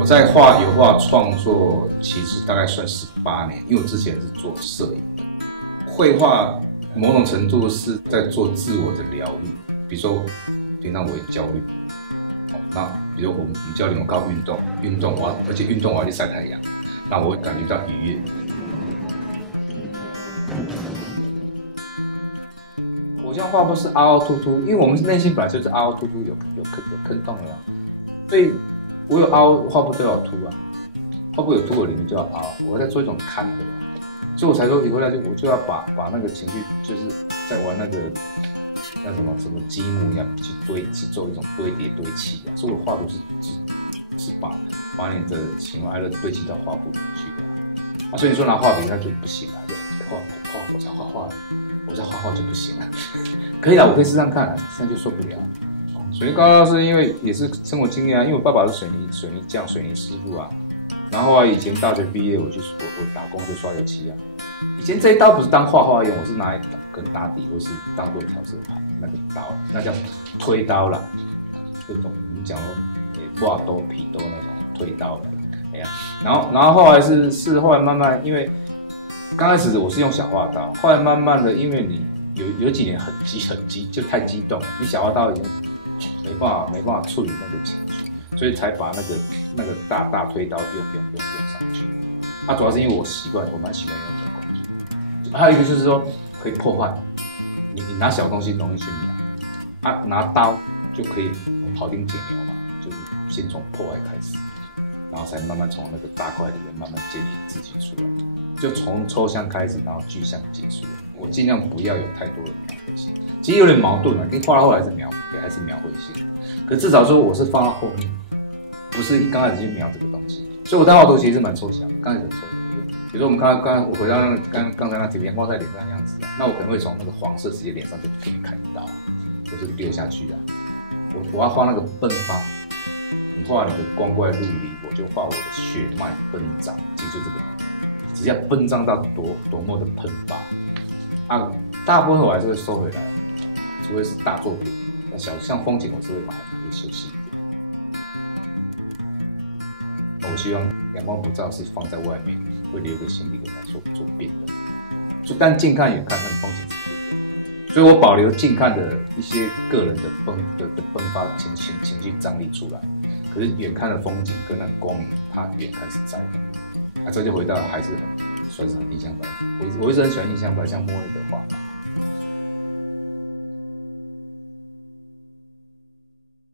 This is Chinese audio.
我在油画创作，其实大概算18年，因为我之前是做摄影的。绘画某种程度是在做自我的疗愈，比如说平常我会焦虑，那比如我们焦虑，我靠运动，而且运动我要去晒太阳，那我会感觉到愉悦。我现在画布是凹凹凸凸，因为我们内心本来就是凹凹凸凸有坑洞的啦，所以我有凹，画布都要凸啊，画布有凸，我里面就要凹，我在做一种看合，所以我才说一回来我就要把那个情绪，就是在玩那什么积木一样去做一种堆叠堆砌啊，所以我画图是把你的喜怒哀乐堆砌到画布里面去的啊，所以你说拿画笔那就不行了，就我在画画。我在画画就不行了，可以啦，我可以试试看，现在就受不了。水泥膏药是因为也是生活经验啊，因为我爸爸是水泥匠、水泥师傅啊。然后以前大学毕业我打工就刷油漆啊。以前这一刀不是当画画用，我是拿来跟打底或是当做调色盘那个刀，那叫推刀啦。这种我们讲说画刀、皮刀那种推刀了，哎呀，然后后来是后来慢慢因为。刚开始我是用小画刀，后来慢慢的，因为你有几年很急，就太激动，你小画刀已经没办法处理那个情绪，所以才把那个大推刀用上去。主要是因为我蛮习惯用这个工具。还有一个就是说可以破坏，你拿小东西容易去秒，拿刀就可以庖丁解牛嘛，就是先从破坏开始，然后才慢慢从那个大块里面慢慢建立自己出来。就从抽象开始，然后具象结束。我尽量不要有太多的描绘性，其实有点矛盾啊。跟画到后来是描绘性，可至少说我是放到后面，不是刚开始去描这个东西。所以我在画图其实是蛮抽象的，刚开始很抽象。比如说我们刚我回到那个刚才那几个阳光在脸上的样子啊，那我可能会从那个黄色直接脸上就给你砍刀，或是丢下去啊。我要画那个迸发，你画你的光怪陆离，我就画我的血脉奔张，其实就这个。只要奔张到多么的喷发大部分我还是会收回来，除非是大作品。那像风景，我是会把它修细一点。我希望阳光普照是放在外面，会留个心力给它做辨认。就但近看远看，那个风景是不一样。所以我保留近看的一些个人的迸发情绪张力出来，可是远看的风景跟那个光影，它远看是在的。这就回到还是算是很印象派。我一直很喜欢印象派，像莫内的画。